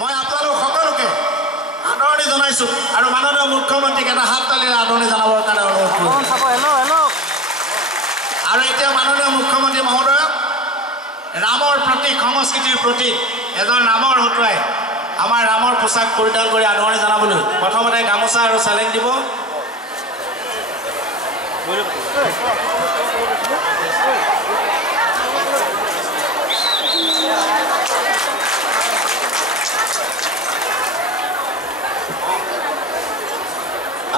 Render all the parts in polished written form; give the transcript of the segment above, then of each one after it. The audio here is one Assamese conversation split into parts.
মই আপোনালোক সকলোকে আদৰণি জনাইছোঁ আৰু মাননীয় মুখ্যমন্ত্ৰীক এটা হাত তালিৰে আদৰণি জনাবৰ কাৰণে অনুৰোধ কৰিছোঁ। আৰু এতিয়া মাননীয় মুখ্যমন্ত্ৰী মহোদয়ক ৰামৰ প্ৰতীক সংস্কৃতিৰ প্ৰতীক এজন ৰামৰ হতুৱাই আমাৰ ৰামৰ পোছাক পৰিধান কৰি আদৰণি জনাবলৈ প্ৰথমতে গামোচা আৰু চেলেং দিব।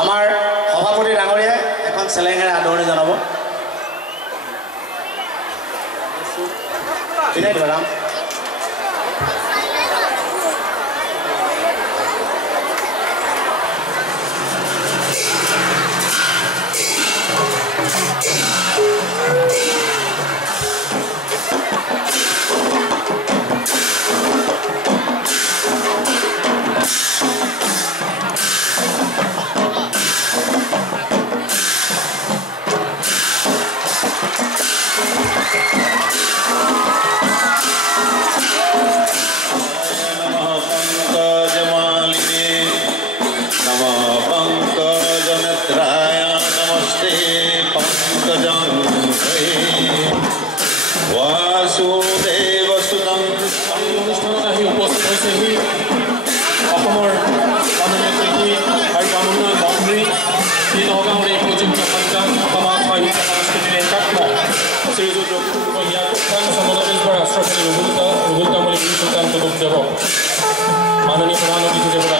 আমাৰ সভাপতি ডাঙৰীয়াই এখন চেলেঙেৰে আদৰণি জনাব। ৰাম মাননীয় প্ৰধান অতিথি দেবতা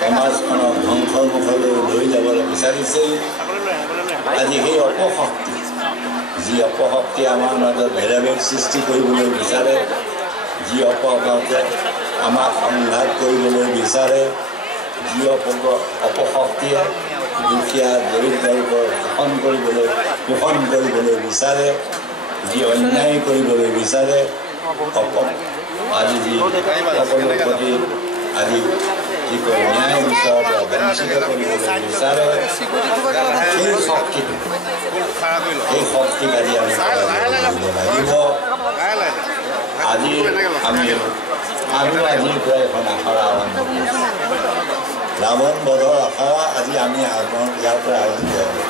সমাজখনক ধ্বংসৰ মুখলৈ লৈ যাবলৈ বিচাৰিছিল। আজি সেই অপশক্তি যি অপশক্তি আমাৰ মাজত ভেদাভেদ সৃষ্টি কৰিবলৈ বিচাৰে, যি অপশক্তিয়ে আমাক সংঘাত কৰিবলৈ বিচাৰে, যি অপশক্তিয়ে দুখীয়া দৰিদ্ৰলোকৰ শোষণ কৰিবলৈ বিচাৰে, যি অন্যায় কৰিবলৈ বিচাৰে, আজি যি সকলোৰে প্ৰতি আজি কি কয় ন্যায় বিচাৰৰ পৰা বঞ্চিত কৰিবলৈ বিচাৰে সেই শক্তিক আজি আমি লাগিব। আজি আমি আজিৰ পৰা এখন আখৰা আৰম্ভ কৰিছোঁ। ৰাৱণ বধৰ আখৰা আজি আমি ইয়াৰ পৰা আৰম্ভ কৰোঁ।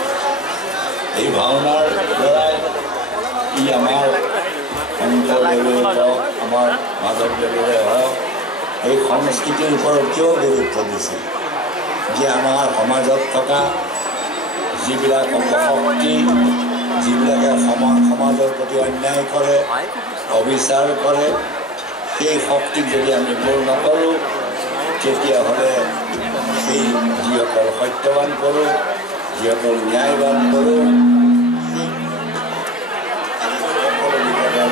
এই ভাওনাৰ দ্বাৰাই ই আমাৰ শংকৰদেৱে হওক, আমাৰ মাধৱদেৱৰে হওক, এই সংস্কৃতিৰ ওপৰত কিয় গুৰুত্ব দিছে যে আমাৰ সমাজত থকা যিবিলাক অপশক্তি, যিবিলাকে সমাজৰ প্ৰতি অন্যায় কৰে, অবিচাৰ কৰে, সেই শক্তিক যদি আমি দূৰ নকৰোঁ তেতিয়াহ'লে সেই যিসকল সত্যবান কৰোঁ, যিসকল ন্যায়বান কৰোঁ,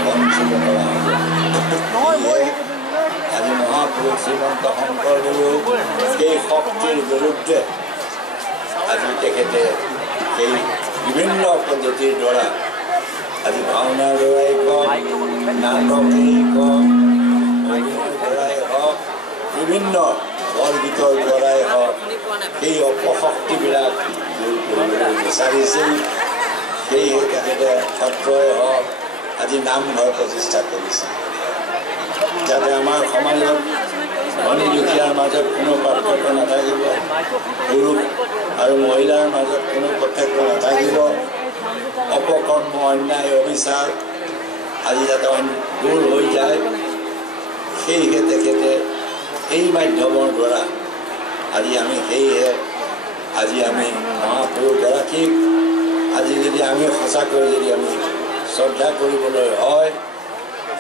বঞ্চিত কৰা হ'ব। আজি মহাপুৰুষ শ্ৰীমন্ত শংকৰদেৱেও সেই শক্তিৰ বিৰুদ্ধে আজি তেখেতে সেই বিভিন্ন পদ্ধতিৰ দ্বাৰা আজি ভাওনাৰ দ্বাৰাই কওক, নাটকেই কওক, অভিনয়ৰ দ্বাৰাই হওক, বিভিন্ন বৰগীতৰ দ্বাৰাই হওক, সেই অপশক্তিবিলাক দূৰ কৰিবলৈ বিচাৰিছিল। সেয়েহে তেখেতে সত্ৰই হওক আজি নামঘৰ প্ৰতিষ্ঠা কৰিছে, যাতে আমাৰ সমাজত ধনী দুখীয়াৰ মাজত কোনো পাৰ্থক্য নাথাকিব, পুৰুষ আৰু মহিলাৰ মাজত কোনো পাৰ্থক্য নাথাকিব, অপকৰ্ম, অন্যায়, অবিচাৰ আজি যাতে দূৰ হৈ যায়। সেয়েহে তেখেতে এই মাধ্যমৰ দ্বাৰা আজি আমি মহাপুৰুষগৰাকীক আজি যদি আমি সঁচাকৈ যদি আমি শ্ৰদ্ধা কৰিবলৈ হয়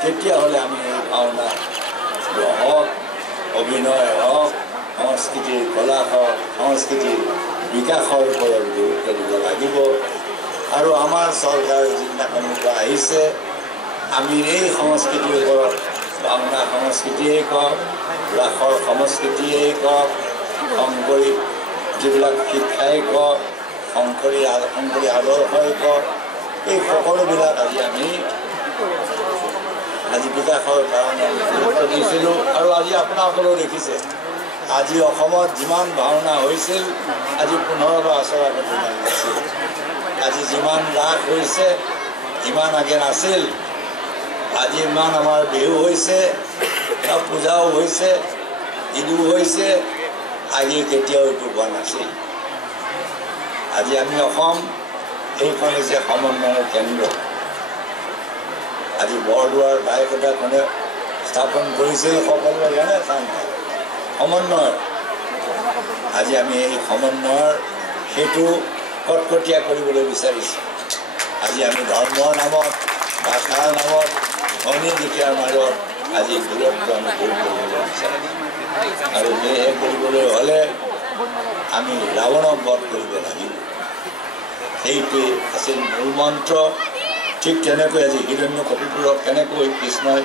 তেতিয়াহ'লে আমি এই ভাওনা হওক, অভিনয় হওক, সংস্কৃতিৰ কলা হওক, সংস্কৃতিৰ বিকাশৰ ওপৰত গুৰুত্ব দিব লাগিব। আৰু আমাৰ চৰকাৰ যিদিনাখনৰ পৰা আহিছে আমি এই সংস্কৃতিৰ ওপৰত ভাওনা সংস্কৃতিয়েই কওক, ৰাসৰ সংস্কৃতিয়েই কওক, শংকৰী যিবিলাক শিক্ষাই কওক, শংকৰী আদৰ্শই কওক, এই সকলোবিলাক আজি বিকাশৰ কাৰণে গুৰুত্ব দিছিলোঁ। আৰু আজি আপোনাসকলেও দেখিছে আজি অসমত যিমান ভাওনা হৈছিল আজি 15 বছৰ আগতে নাছিল। আজি যিমান ৰাস হৈছে ইমান আগে নাছিল। আজি ইমান আমাৰ বিহু হৈছে, পূজাও হৈছে, ঈদো হৈছে, আগে কেতিয়াও এইটো হোৱা নাছিল। আজি আমি অসম এইখন হৈছে সমন্বয়ৰ কেন্দ্ৰ। আজি বৰদোৱাৰ বাইকতা কোনে স্থাপন কৰিছিল সকলোৱে জানে, সমন্বয়। আজি আমি এই সমন্বয়ৰ সেইটো কটকটীয়া কৰিবলৈ বিচাৰিছোঁ। আজি আমি ধৰ্মৰ নামত, ভাষাৰ নামত, ধনী দুখীয়াৰ মাজত আজি দূৰত্ব আমি দূৰ কৰিবলৈ বিচাৰিছোঁ। আৰু সেয়েহে কৰিবলৈ হ'লে আমি ৰাৱণক বধ কৰিব লাগিব। সেইটোৱেই আছিল মূল মন্ত্ৰ। ঠিক তেনেকৈ আজি হিৰণ্যকশিপুৰক কেনেকৈ কৃষ্ণই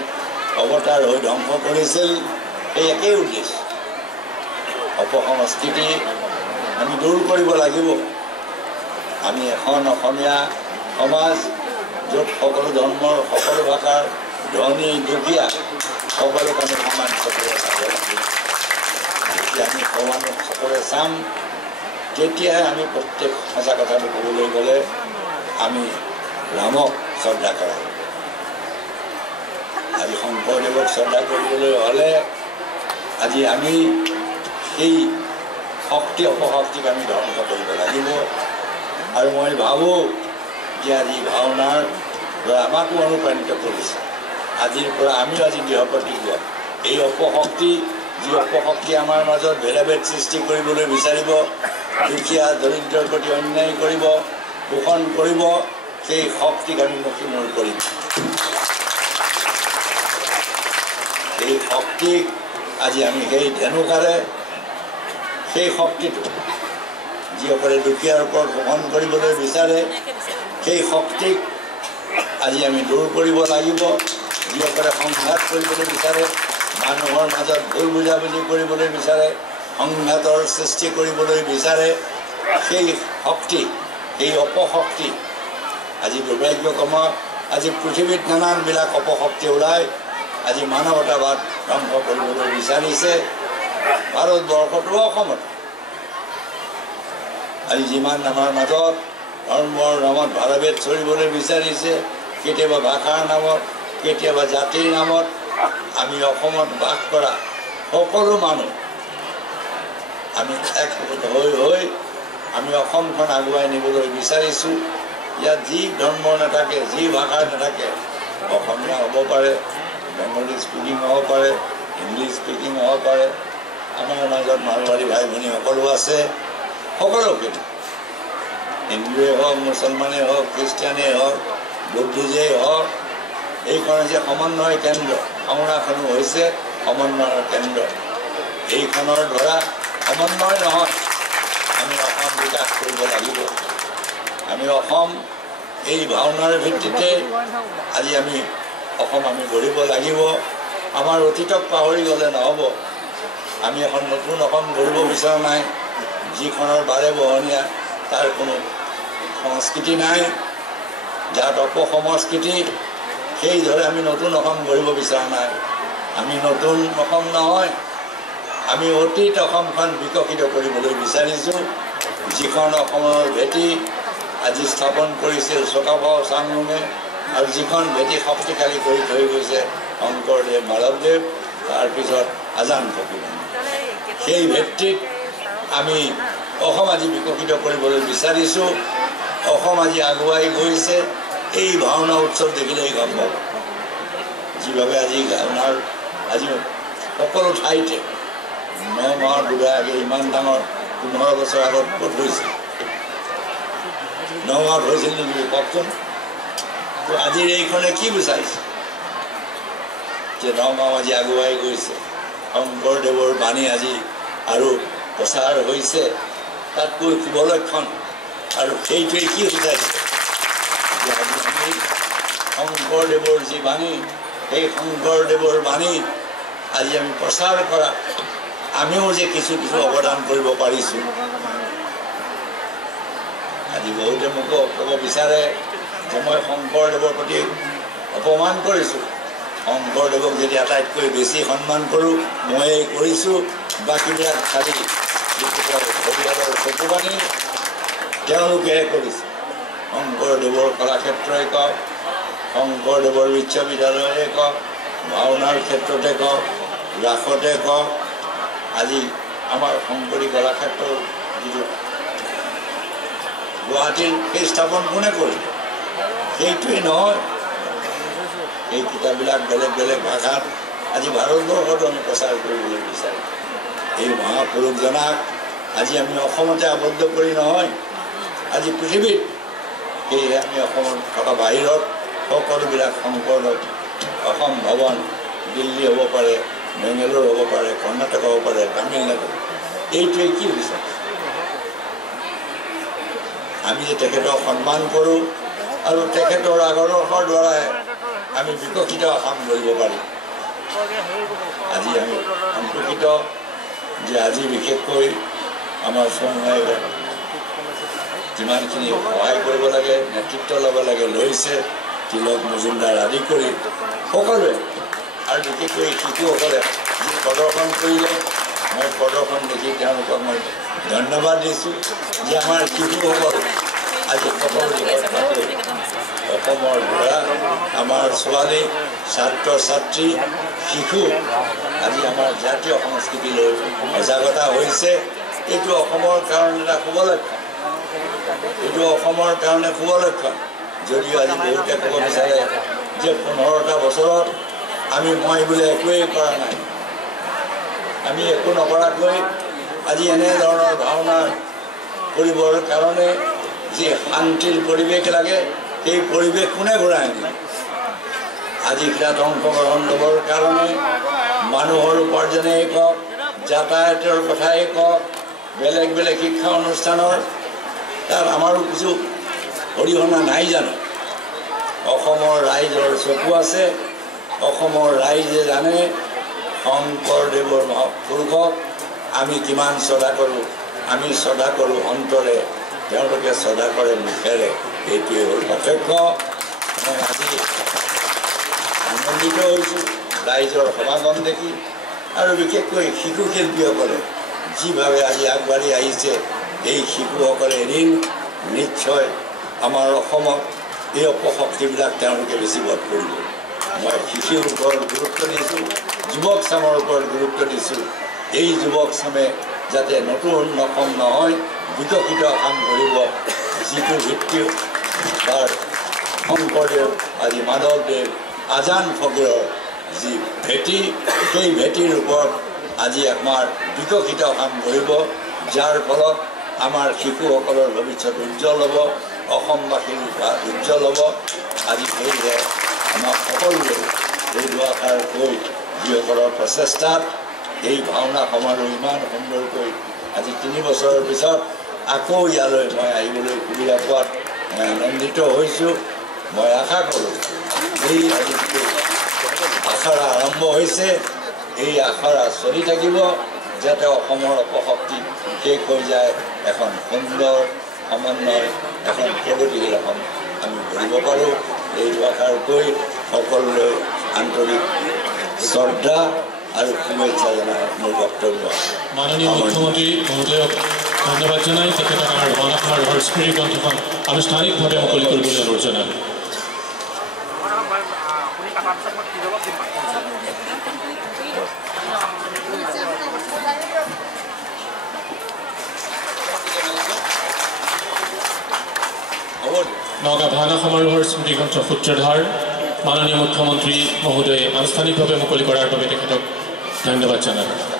অৱতাৰ হৈ ধ্বংস কৰিছিল, এই একেই উদ্দেশ্য। অপসংস্কৃতি আমি দূৰ কৰিব লাগিব। আমি এখন অসমীয়া সমাজ য'ত সকলো ধৰ্মৰ, সকলো ভাষাৰ, ধনী দুখীয়া সকলোক আমি সমান চকুৰে চাব লাগিব। যেতিয়া আমি সমান চকুৰে চাম তেতিয়াহে আমি প্ৰত্যেক সঁচা কথাটো ক'বলৈ গ'লে আমি ৰামক শ্ৰদ্ধা কৰা। আজি শংকৰদেৱক শ্ৰদ্ধা কৰিবলৈ হ'লে আজি আমি সেই শক্তি অপশক্তিক আমি ধ্বংস কৰিব লাগিব। আৰু মই ভাবোঁ যে আজি ভাওনাৰ দ্বাৰা আমাকো অনুপ্ৰাণিত কৰিছে। আজিৰ পৰা আমিও আজি দৃঢ় প্ৰতিজ্ঞ, এই অপশক্তি যি অপশক্তি আমাৰ মাজত ভেদাভেদ সৃষ্টি কৰিবলৈ বিচাৰিব, দুখীয়া দৰিদ্ৰৰ প্ৰতি অন্যায় কৰিব, শোষণ কৰিব, সেই শক্তিক আমি মষিমূৰ কৰিম। সেই শক্তিক আজি আমি সেই ধেনুকাৰে সেই শক্তিটো যিসকলে দুখীয়াৰ ওপৰত শোষণ কৰিবলৈ বিচাৰে সেই শক্তিক আজি আমি দূৰ কৰিব লাগিব। যিসকলে সংঘাত কৰিবলৈ বিচাৰে, মানুহৰ মাজত ভুল বুজাবুজি কৰিবলৈ বিচাৰে, সংঘাতৰ সৃষ্টি কৰিবলৈ বিচাৰে, সেই শক্তি, সেই অপশক্তি আজি দুৰ্ভাগ্যক্ৰমে আজি পৃথিৱীত নানানবিলাক অপশক্তি ওলাই আজি মানৱতাবাদ ধ্বংস কৰিবলৈ বিচাৰিছে। ভাৰতবৰ্ষতো অসমত আজি যিমান আমাৰ মাজত ধৰ্মৰ নামত ভাৰভেদ চলিবলৈ বিচাৰিছে, কেতিয়াবা ভাষাৰ নামত, কেতিয়াবা জাতিৰ নামত, আমি অসমত বাস কৰা সকলো মানুহ আমি একগোট হৈ আমি অসমখন আগুৱাই নিবলৈ বিচাৰিছোঁ। ইয়াত যি ধৰ্ম নাথাকে, যি ভাষা নাথাকে, অসমীয়া হ'ব পাৰে, বেংগলী স্পিকিং হ'ব পাৰে, হিন্দী স্পিকিং হ'ব পাৰে, আমাৰ মাজত মাৰোৱাৰী ভাই ভনী সকলো আছে। সকলোখিনি হিন্দুৱে হওক, মুছলমানেই হওক, খ্ৰীষ্টিয়ানেই হওক, বুদ্ধিজেই হওক, এইখন হৈছে সমন্বয় কেন্দ্ৰ। সংৰাখনো হৈছে সমন্বয়ৰ কেন্দ্ৰ। এইখনৰ দ্বাৰা সমন্বয় নহয়, আমি অসম বিকাশ কৰিব লাগিব। আমি অসম এই ভাওনাৰ ভিত্তিতে আজি আমি অসম গঢ়িব লাগিব। আমাৰ অতীতক পাহৰি গ'লে নহ'ব। আমি এখন নতুন অসম গঢ়িব বিচৰা নাই, যিখনৰ বাৰে বহনীয়া তাৰ কোনো সংস্কৃতি নাই, যাত অপসংস্কৃতি, সেইদৰে আমি নতুন অসম গঢ়িব বিচৰা নাই। আমি নতুন অসম নহয়, আমি অতীত অসমখন বিকশিত কৰিবলৈ বিচাৰিছোঁ। যিখন অসমৰ ভেটি আজি স্থাপন কৰিছিল চকাফাও চাংনুঙে, আৰু যিখন ভেটি শক্তিশালী কৰি থৈ গৈছে শংকৰদেৱ, মাধৱদেৱ, তাৰপিছত আজান ফকীৰমোহন, সেই ভিত্তিত আমি অসম আজি বিকশিত কৰিবলৈ বিচাৰিছোঁ। অসম আজি আগুৱাই গৈছে, এই ভাওনা উৎসৱ দেখিলেই গম পাব। যিভাৱে আজি ভাওনাৰ আজি সকলো ঠাইতে 9 মাহৰ দুটাই আগে ইমান ডাঙৰ 15 বছৰ আগত ক'ত হৈছিল? নগাঁৱত হৈছিল নেকি কওকচোন? তো আজিৰ এইখনে কি বিচাৰিছে যে নগাঁও আজি আগুৱাই গৈছে, শংকৰদেৱৰ বাণী আজি আৰু প্ৰচাৰ হৈছে, তাতকৈ শুভ লক্ষণ। আৰু সেইটোৱে কি বুজাইছে যে আজি আমি শংকৰদেৱৰ যি বাণী, সেই শংকৰদেৱৰ বাণী আজি আমি প্ৰচাৰ কৰা, আমিও যে কিছু কিছু অৱদান কৰিব পাৰিছোঁ। আজি বহুতে মোক ক'ব বিচাৰে যে মই শংকৰদেৱৰ প্ৰতি অপমান কৰিছোঁ। শংকৰদেৱক যদি আটাইতকৈ বেছি সন্মান কৰোঁ, ময়েই কৰিছোঁ। বাকীবিলাক খালী পৰিয়ালৰ চকুপানী তেওঁলোকে কৰিছে। শংকৰদেৱৰ কলাক্ষেত্ৰই কওক, শংকৰদেৱৰ বিশ্ববিদ্যালয়ে কওক, ভাওনাৰ ক্ষেত্ৰতে কওক, ৰাসতে কওক, আজি আমাৰ শংকৰী কলাক্ষেত্ৰৰ যিটো গুৱাহাটীৰ সেই স্থাপন কোনে কৰিলে? সেইটোৱেই নহয়। এই কিতাপবিলাক বেলেগ বেলেগ ভাষাত আজি ভাৰতবৰ্ষত আমি প্ৰচাৰ কৰিবলৈ বিচাৰোঁ। এই মহাপুৰুষজনাক আজি আমি অসমতে আবদ্ধ কৰি নহয়, আজি পৃথিৱীত সেয়ে আমি অসমত থকা বাহিৰত সকলোবিলাক শংকৰদেৱ অসম ভৱন দিল্লী হ'ব পাৰে, বেংগালুৰু হ'ব পাৰে, কৰ্ণাটক হ'ব পাৰে, তামিলনাডু, এইটোৱে কি বিচাৰে? আমি যে তেখেতক সন্মান কৰোঁ আৰু তেখেতৰ আদৰ্শৰ দ্বাৰাই আমি বিকশিত অসম গঢ়িব পাৰিম। আজি আমি সন্তোষিত যে আজি বিশেষকৈ আমাৰ চৰকাৰে যিমানখিনি সহায় কৰিব লাগে, নেতৃত্ব ল'ব লাগে লৈছে, তিলক মজুমদাৰ আদি কৰি সকলোৱে, আৰু বিশেষকৈ শিশুসকলে যি প্ৰদৰ্শন কৰিলে, মই প্ৰদৰ্শন দেখি তেওঁলোকক মই ধন্যবাদ দিছোঁ যে আমাৰ শিশুসকল আজি সকলো দিশত থাকি অসমৰ ল'ৰা, আমাৰ ছোৱালী, ছাত্ৰ ছাত্ৰী, শিশু আজি আমাৰ জাতীয় সংস্কৃতিলৈ সজাগতা হৈছে। এইটো অসমৰ কাৰণে এটা শুভ লক্ষণ, এইটো অসমৰ কাৰণে শুভ লক্ষণ। যদিও আজি বহুতে ক'ব বিচাৰে যে 15টা বছৰত মই বোলে একোৱেই কৰা নাই, আমি একো নকৰাকৈ আজি এনেধৰণৰ ভাওনা কৰিবৰ কাৰণে যি শান্তিৰ পৰিৱেশ লাগে, সেই পৰিৱেশ কোনে ঘূৰাই আনিলে? আজি তাত অংশগ্ৰহণ ল'বৰ কাৰণে মানুহৰ উপাৰ্জনেই কওক, যাতায়াতৰ কথাই কওক, বেলেগ বেলেগ শিক্ষা অনুষ্ঠানৰ তাত আমাৰো কিছু অৰিহণা নাই জানো? অসমৰ ৰাইজৰ চকু আছে, অসমৰ ৰাইজে জানে শংকৰদেৱৰ মহাপুৰুষক আমি কিমান শ্ৰদ্ধা কৰোঁ। আমি শ্ৰদ্ধা কৰোঁ অন্তৰে, তেওঁলোকে শ্ৰদ্ধা কৰে মুখেৰে, এইটোৱে হ'ল পাৰ্থক্য। মই আজি আনন্দিত হৈছোঁ ৰাইজৰ সমাগম দেখি, আৰু বিশেষকৈ শিশু শিল্পীসকলে যিভাৱে আজি আগবাঢ়ি আহিছে এই শিশুসকলে এদিন নিশ্চয় আমাৰ অসমত এই অপশক্তিবিলাক তেওঁলোকে বেছি বধ কৰিব। মই শিশুৰ ওপৰত গুৰুত্ব দিছোঁ, যুৱক চামৰ ওপৰত গুৰুত্ব দিছোঁ। এই যুৱক চামে যাতে নতুন নকম নহয়, বিকশিত কাম কৰিব, যিটো ভিত্তি তাৰ শংকৰদেৱ আজি মাধৱদেৱ আজান ফকীৰৰ যি ভেটি, সেই ভেটিৰ ওপৰত আজি আমাৰ বিকশিত কাম কৰিব, যাৰ ফলত আমাৰ শিশুসকলৰ ভৱিষ্যত উজ্জ্বল হ'ব, অসমবাসীৰ উজ্জ্বল হ'ব। আজি সেয়েহে আমাক সকলোৱে এই দুআষাৰ কৈ যিসকলৰ প্ৰচেষ্টাত এই ভাওনা সমাৰোহ ইমান সুন্দৰকৈ আজি 3 বছৰৰ পিছত আকৌ ইয়ালৈ মই আহিবলৈ সুবিধা পোৱাত মই আনন্দিত হৈছোঁ। মই আশা কৰোঁ এই আজি আখৰা আৰম্ভ হৈছে, এই আখৰা চলি থাকিব, যাতে অসমৰ অপশক্তি শেষ হৈ যায়, এখন সুন্দৰ সমন্বয়, এখন প্ৰগতিশীল অসম আমি গঢ়িব পাৰোঁ। এই দুআষাৰ কৈ সকলোলৈ আন্তৰিক শ্ৰদ্ধা আৰু শুভেচ্ছা জনাই মোৰ বক্তব্য। মাননীয় মুখ্যমন্ত্ৰী মহোদয়ক ধন্যবাদ জনাই তেখেতক আমাৰ ভাওনা সমাৰোহৰ স্মৃতি গ্ৰন্থখন আনুষ্ঠানিকভাৱে মুকলি কৰিবলৈ অনুৰোধ জনালোঁ। নগাঁও ভাওনা সমাৰোহৰ স্মৃতি গ্ৰন্থ সূত্ৰধাৰ মাননীয় মুখ্যমন্ত্ৰী মহোদয়ে আনুষ্ঠানিকভাৱে মুকলি কৰাৰ বাবে তেখেতক ধন্যবাদ জনালোঁ।